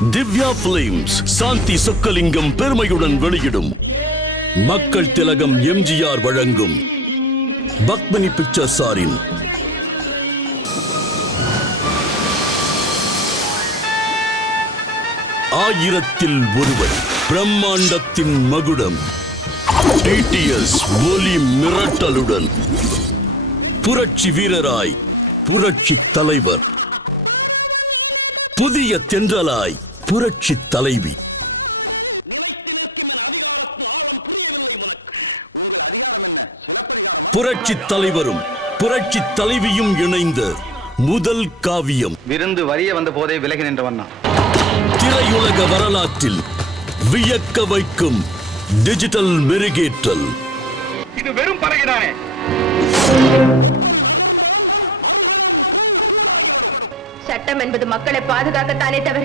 Divya films சாந்தி சொக்கலிங்கம் பெருமையுடன் வெளியிடும் மக்கள் திலகம் எம்ஜிஆர் வழங்கும் பத்மினி பிக்சர்ஸாரின் ஆயிரத்தில் ஒருவர் பிரம்மாண்டத்தின் மகுடம் டிடிஎஸ் ஒலி மிரட்டலுடன் புரட்சி வீரராய் புரட்சி தலைவர் புதிய தென்றலாய் புரட்சி தலைவி புரட்சி தலைவரும் புரட்சி தலைவியும் இணைந்த முதல் காவியம் விருந்து வரிய வந்த போதே விலகி நின்றவன் திரையுலக வரலாற்றில் வியக்க வைக்கும் டிஜிட்டல் மெருகேற்றல். இது வெறும் பலகைதானே. சட்டம் என்பது மக்களை பாதுகாக்கத்தானே தவிர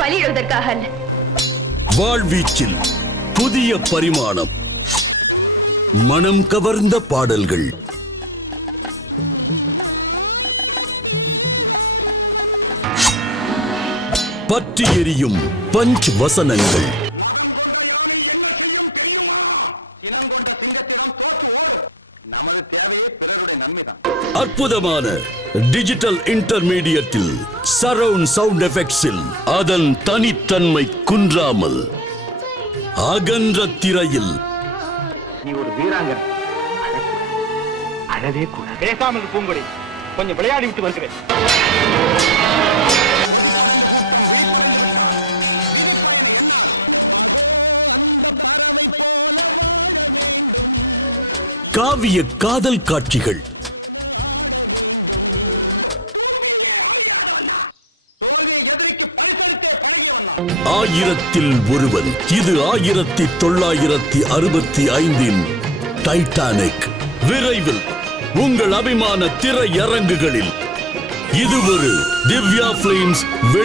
பலியிடுவதற்காக அல்ல. வாழ்வீச்சில் புதிய பரிமாணம், மனம் கவர்ந்த பாடல்கள், பற்றி எரியும் பஞ்ச் வசனங்கள், அற்புதமான டிஜிட்டல் இன்டர்மீடியட்டில் சரவுண்ட் சவுண்ட் எஃபெக்ட்ஸில் அதன் தனித்தன்மை குன்றாமல் அகன்ற திரையில் நீ ஒரு வீராங்கன், அழவே கூட. பேசாமல் பூங்கொடி, கொஞ்சம் விளையாடி விட்டு வருகிறேன். காவிய காதல் காட்சிகள், ஆயிரத்தில் ஒருவன். இது 1965 டைட்டானிக். விரைவில் உங்கள் அபிமான திரையரங்குகளில். இது ஒரு திவ்யா பிலிம்ஸ்